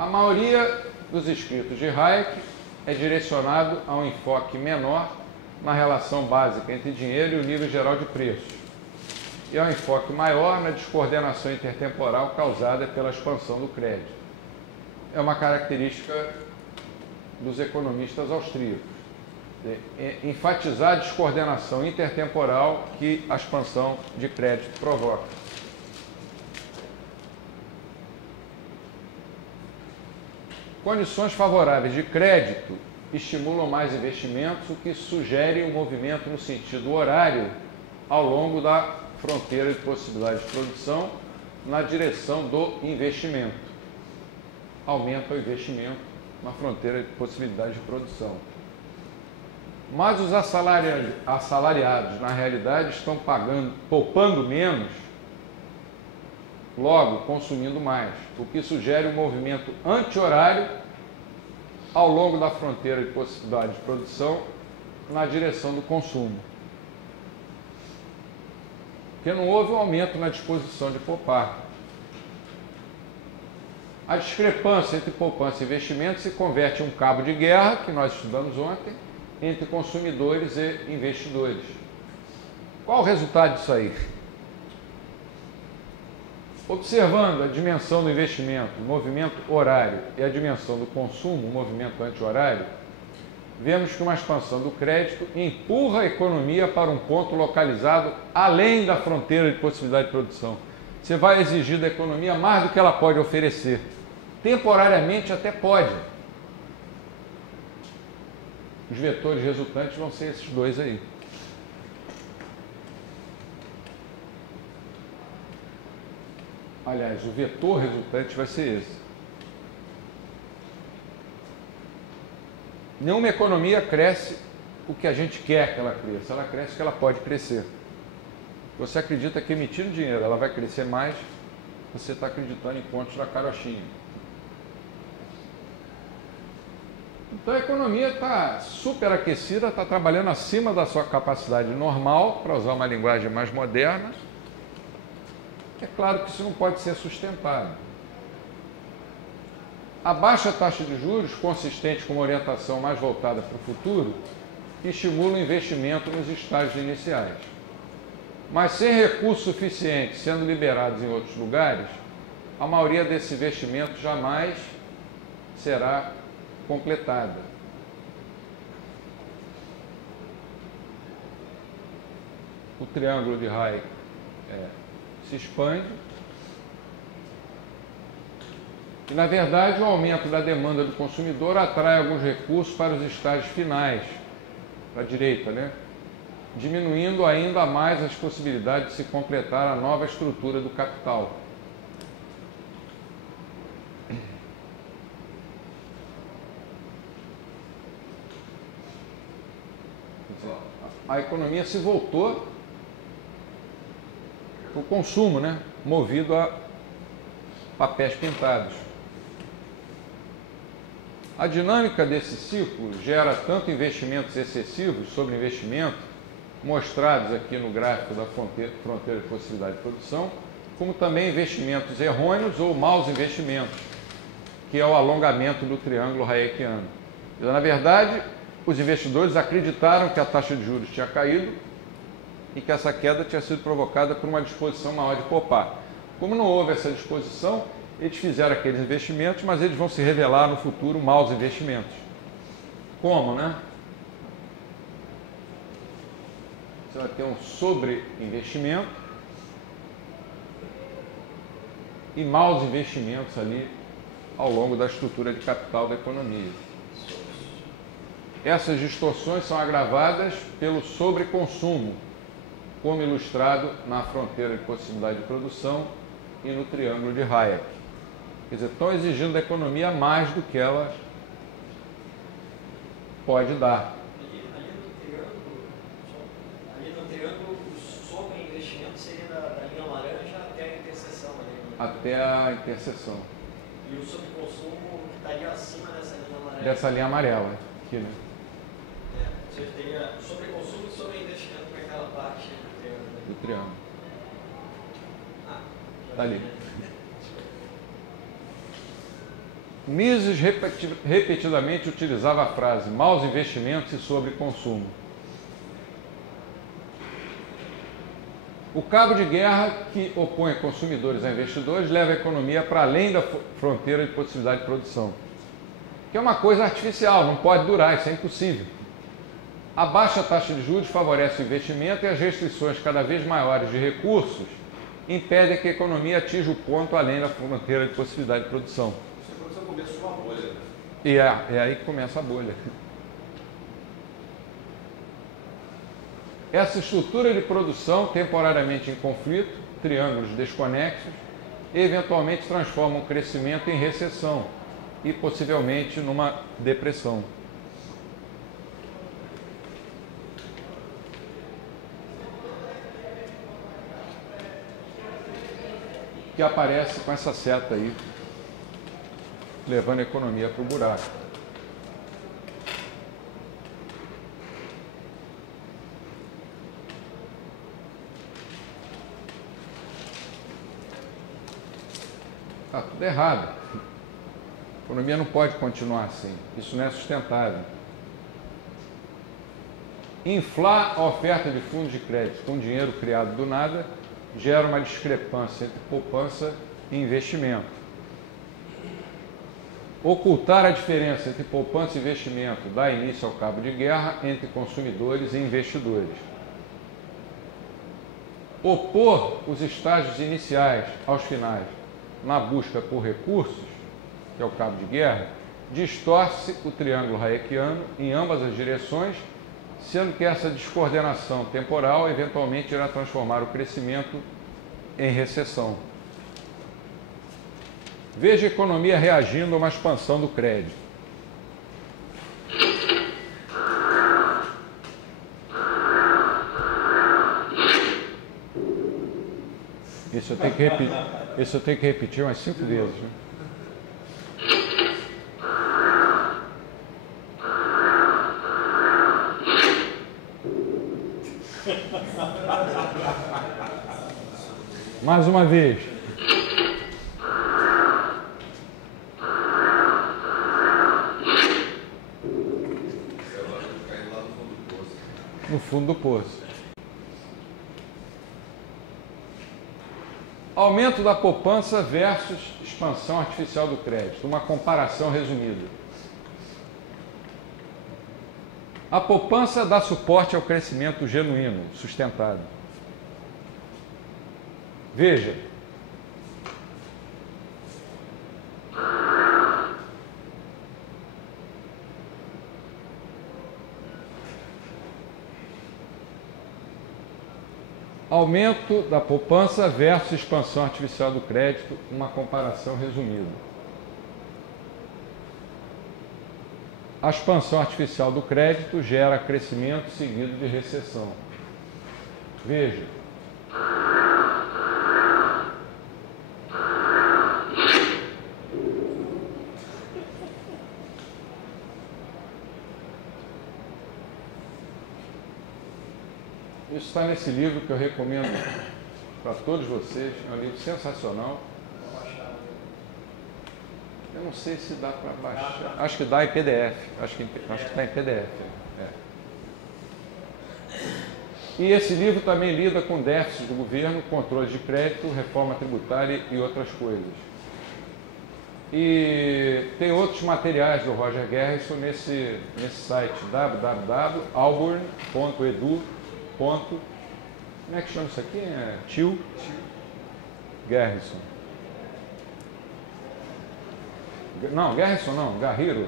A maioria dos escritos de Hayek é direcionado a um enfoque menor na relação básica entre dinheiro e o nível geral de preços, e a um enfoque maior na descoordenação intertemporal causada pela expansão do crédito. É uma característica dos economistas austríacos, enfatizar a descoordenação intertemporal que a expansão de crédito provoca. Condições favoráveis de crédito estimulam mais investimentos, o que sugere um movimento no sentido horário ao longo da fronteira de possibilidade de produção na direção do investimento. Aumenta o investimento na fronteira de possibilidade de produção. Mas os assalariados, na realidade, estão poupando menos, logo consumindo mais, o que sugere um movimento anti-horário ao longo da fronteira de possibilidade de produção na direção do consumo. Porque não houve um aumento na disposição de poupar. A discrepância entre poupança e investimento se converte em um cabo de guerra, que nós estudamos ontem, entre consumidores e investidores. Qual o resultado disso aí? Observando a dimensão do investimento, o movimento horário, e a dimensão do consumo, o movimento anti-horário, vemos que uma expansão do crédito empurra a economia para um ponto localizado além da fronteira de possibilidade de produção. Você vai exigir da economia mais do que ela pode oferecer. Temporariamente até pode. Os vetores resultantes vão ser esses dois aí. Aliás, o vetor resultante vai ser esse. Nenhuma economia cresce o que a gente quer que ela cresça. Ela cresce o que ela pode crescer. Você acredita que emitindo dinheiro ela vai crescer mais, você está acreditando em contos da carochinha. Então a economia está superaquecida, está trabalhando acima da sua capacidade normal, para usar uma linguagem mais moderna. É claro que isso não pode ser sustentado. A baixa taxa de juros, consistente com uma orientação mais voltada para o futuro, estimula o investimento nos estágios iniciais. Mas sem recursos suficientes sendo liberados em outros lugares, a maioria desses investimentos jamais será completada. O triângulo de Hayek se expande e, na verdade, o aumento da demanda do consumidor atrai alguns recursos para os estágios finais, para a direita, né? Diminuindo ainda mais as possibilidades de se completar a nova estrutura do capital. A economia se voltou para o consumo, né? Movido a papéis pintados. A dinâmica desse ciclo gera tanto investimentos excessivos sobre investimento, mostrados aqui no gráfico da fronteira de possibilidade de produção, como também investimentos errôneos ou maus investimentos, que é o alongamento do triângulo hayekiano. Na verdade, os investidores acreditaram que a taxa de juros tinha caído e que essa queda tinha sido provocada por uma disposição maior de poupar. Como não houve essa disposição, eles fizeram aqueles investimentos, mas eles vão se revelar no futuro maus investimentos. Como, né? Você vai ter um sobreinvestimento e maus investimentos ali ao longo da estrutura de capital da economia. Essas distorções são agravadas pelo sobreconsumo, como ilustrado na fronteira de possibilidade de produção e no triângulo de Hayek. Quer dizer, estão exigindo da economia mais do que ela pode dar. Ali no triângulo, o sobreinvestimento seria da linha laranja até a interseção. Até a interseção. E o sobreconsumo que estaria acima dessa linha laranja. Dessa linha amarela. Aqui, né? Você teria sobreconsumo e sobreinvestimento para aquela parte do triângulo. Do triângulo. Está ali. Mises repetidamente utilizava a frase maus investimentos e sobreconsumo. O cabo de guerra que opõe consumidores a investidores leva a economia para além da fronteira de possibilidade de produção, que é uma coisa artificial, não pode durar, isso é impossível. A baixa taxa de juros favorece o investimento e as restrições cada vez maiores de recursos impedem que a economia atinja o ponto além da fronteira de possibilidade de produção. Você começa uma bolha, né? E é aí que começa a bolha. Essa estrutura de produção, temporariamente em conflito, triângulos desconexos, eventualmente transforma o crescimento em recessão e possivelmente numa depressão. Que aparece com essa seta aí, levando a economia para o buraco. Está tudo errado. A economia não pode continuar assim. Isso não é sustentável. Inflar a oferta de fundos de crédito com dinheiro criado do nada gera uma discrepância entre poupança e investimento. Ocultar a diferença entre poupança e investimento dá início ao cabo de guerra entre consumidores e investidores. Opor os estágios iniciais aos finais na busca por recursos, que é o cabo de guerra, distorce o triângulo hayekiano em ambas as direções, sendo que essa descoordenação temporal eventualmente irá transformar o crescimento em recessão. Veja a economia reagindo a uma expansão do crédito. Isso eu tenho que repetir umas 5 vezes. Né? Mais uma vez. No fundo do poço. Aumento da poupança versus expansão artificial do crédito. Uma comparação resumida. A poupança dá suporte ao crescimento genuíno, sustentado. Veja. Aumento da poupança versus expansão artificial do crédito, uma comparação resumida. A expansão artificial do crédito gera crescimento seguido de recessão. Veja. Isso está nesse livro que eu recomendo para todos vocês. É um livro sensacional. Eu não sei se dá para baixar. Acho que dá em PDF. Acho que está em PDF. É. E esse livro também lida com déficits do governo, controle de crédito, reforma tributária e outras coisas. E tem outros materiais do Roger Garrison nesse site www.auburn.edu. Como é que chama isso aqui? Tio Garrison. Não, Garrison não, Garriro.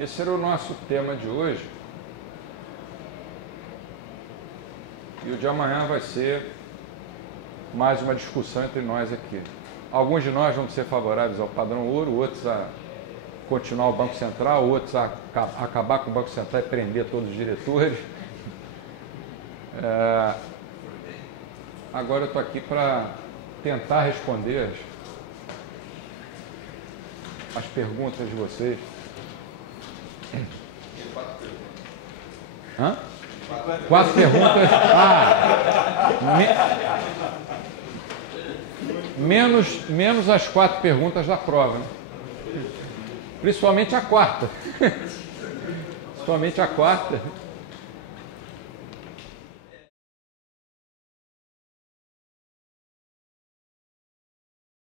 Esse era o nosso tema de hoje. E o de amanhã vai ser mais uma discussão entre nós aqui. Alguns de nós vão ser favoráveis ao padrão ouro, outros a continuar o Banco Central, outros a acabar com o Banco Central e prender todos os diretores. Agora eu estou aqui para tentar responder as perguntas de vocês. Tem 4 perguntas. Hã? 4 perguntas. Menos as 4 perguntas da prova, né? Principalmente a quarta. Principalmente a quarta.